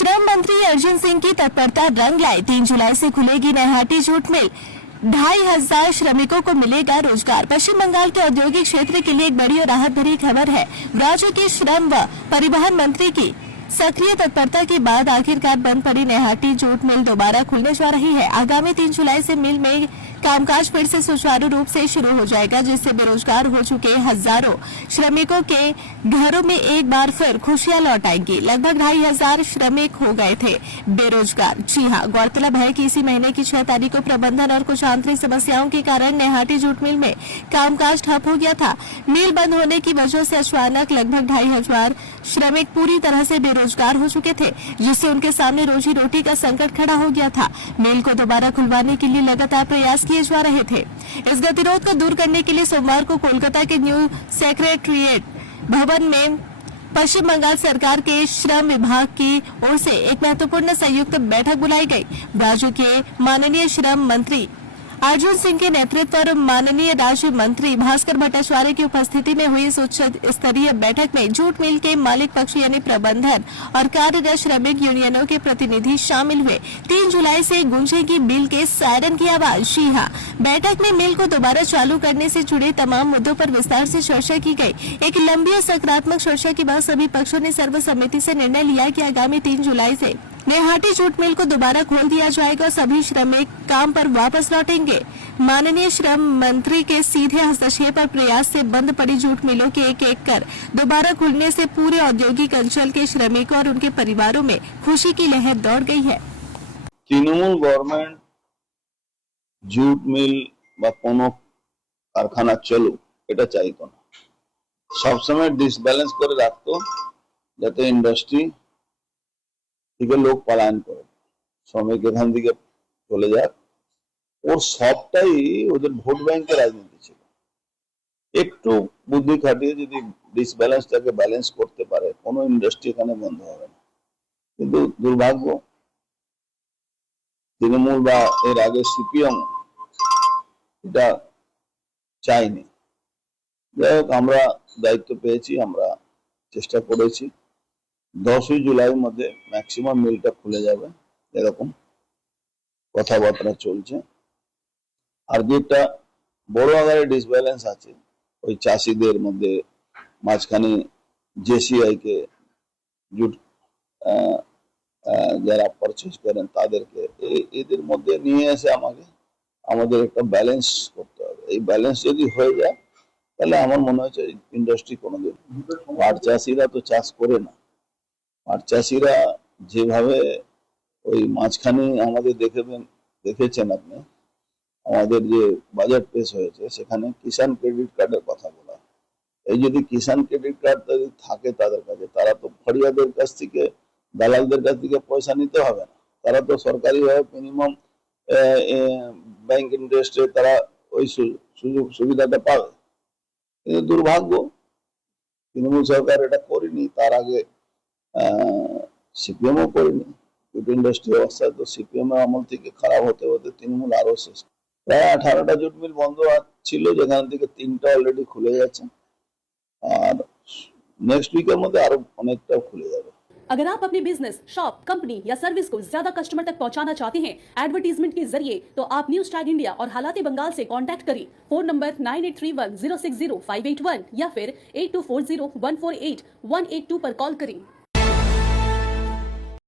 श्रम मंत्री अर्जुन सिंह की तत्परता रंग लाई। 3 जुलाई से खुलेगी नैहाटी जूट मिल, 2500 श्रमिकों को मिलेगा रोजगार। पश्चिम बंगाल के औद्योगिक क्षेत्र के लिए एक बड़ी और राहत भरी खबर है। राज्य के श्रम व परिवहन मंत्री की सक्रिय तत्परता के बाद आखिरकार बंद पड़ी नैहाटी जूट मिल दोबारा खुलने जा रही है। आगामी 3 जुलाई से मिल में कामकाज फिर से सुचारू रूप से शुरू हो जाएगा, जिससे बेरोजगार हो चुके हजारों श्रमिकों के घरों में एक बार फिर खुशियां लौट आएंगी। लगभग 2500 श्रमिक हो गए थे बेरोजगार। जी हां, गौरतलब है कि इसी महीने की 6 तारीख को प्रबंधन और कुछ आंतरिक समस्याओं के कारण नैहाटी जूट मिल में कामकाज ठप हो गया था। मिल बंद होने की वजह से अचानक लगभग 2500 श्रमिक पूरी तरह से बेरोजगार हो चुके थे, जिससे उनके सामने रोजी रोटी का संकट खड़ा हो गया था। मिल को दोबारा खुलवाने के लिए लगातार प्रयास किए जा रहे थे। इस गतिरोध को दूर करने के लिए सोमवार को कोलकाता के न्यू सेक्रेटरिएट भवन में पश्चिम बंगाल सरकार के श्रम विभाग की ओर से एक महत्वपूर्ण संयुक्त बैठक बुलाई गई। राज्य के माननीय श्रम मंत्री अर्जुन सिंह के नेतृत्व और माननीय राज्य मंत्री भास्कर भट्टाचार्य की उपस्थिति में हुई इस उच्च स्तरीय बैठक में जूट मिल के मालिक पक्ष यानी प्रबंधन और कार्यरत श्रमिक यूनियनों के प्रतिनिधि शामिल हुए। 3 जुलाई से गूंजेगी मिल के सायरन की आवाज। जी हां, बैठक में मिल को दोबारा चालू करने से जुड़े तमाम मुद्दों पर विस्तार से चर्चा की गई। एक लंबी और सकारात्मक चर्चा के बाद सभी पक्षों ने सर्वसम्मति से निर्णय लिया कि आगामी 3 जुलाई से नैहाटी जूट मिल को दोबारा खोल दिया जाएगा। सभी श्रमिक काम पर वापस लौटेंगे। माननीय श्रम मंत्री के सीधे हस्तक्षेप और प्रयास से बंद पड़ी जूट मिलों के एक कर दोबारा खुलने से पूरे औद्योगिक अंचल के श्रमिकों और उनके परिवारों में खुशी की लहर दौड़ गई है। तृणमूल गवर्नमेंट जूट मिल বা কোনো কারখানা চলুক এটা চাইতো না, সবসময় ডিসব্যালেন্স করে রাখতো যাতে ইন্ডাস্ট্রি থেকে লোক পলায়ন করে, শ্রমিক এখান থেকে চলে যাক। ওর সবটাই ওদের ভোট ব্যাংকের রাজনীতি ছিল। একটু বুদ্ধি খাটিয়ে যদি ডিসব্যালেন্সটাকে ব্যালেন্স করতে পারে কোনো ইন্ডাস্ট্রি এখানে বন্ধ হবে না। কিন্তু দুর্ভাগ্য তৃণমূল বা এর আগে সিপিএম এটা চাইনি। যাই হোক, আমরা দায়িত্ব পেয়েছি, আমরা চেষ্টা করেছি। 10 জুলাইয়ের মধ্যে ম্যাক্সিমাম মিলটা খুলে যাবে এরকম কথাবার্তা চলছে। আর যেটা বড় আকারে ডিসব্যালেন্স আছে ওই চাষিদের মধ্যে, মাঝখানে জেসিআই কে জুট যারা পারচেজ করেন তাদেরকে এদের মধ্যে নিয়ে এসে আমাদের একটা ব্যালেন্স করতে হবে। এই ব্যালেন্স যদি হয়ে যায় তাহলে আমার মনে হচ্ছে ইন্ডাস্ট্রি কোনোদিন, পাট চাষিরা তো চাষ করে না, পাট চাষিরা যেভাবে ওই মাঝখানে আমাদের দেখেছেন আপনি, আমাদের যে বাজেট পেশ হয়েছে সেখানে কিষাণ ক্রেডিট কার্ডের কথা বলা। এই যদি কিষাণ ক্রেডিট কার্ড যদি থাকে তাদের কাছে, তারা তো ফরিয়াদের কাছ থেকে, দালালদের কাছ থেকে পয়সা নিতে হবে না, তারা তো সরকারিভাবে মিনিমাম ব্যাংক ইন্টারেস্টে তারা ওই সুযোগ সুবিধাটা পাবে। কিন্তু দুর্ভাগ্য তৃণমূল সরকার এটা করেনি, তার আগে সিপিএমও করেনি। জুট ইন্ডাস্ট্রি অবস্থা তো সিপিএম আমল থেকে খারাপ হতে হতে তৃণমূল আরো শেষ। প্রায় 18টা জুট মিল বন্ধ ছিল, যেখান থেকে 3টা অলরেডি খুলে যাচ্ছে, আর নেক্সট উইকের মধ্যে আরো অনেকটা খুলে যাবে। अगर आप अपने बिजनेस, शॉप, कंपनी या सर्विस को ज्यादा कस्टमर तक पहुंचाना चाहते हैं एडवर्टीजमेंट के जरिए, तो आप न्यूज टैग इंडिया और हालाते बंगाल से कांटेक्ट करें। फोन नंबर 9831060581 या फिर 8240148182 पर कॉल करें।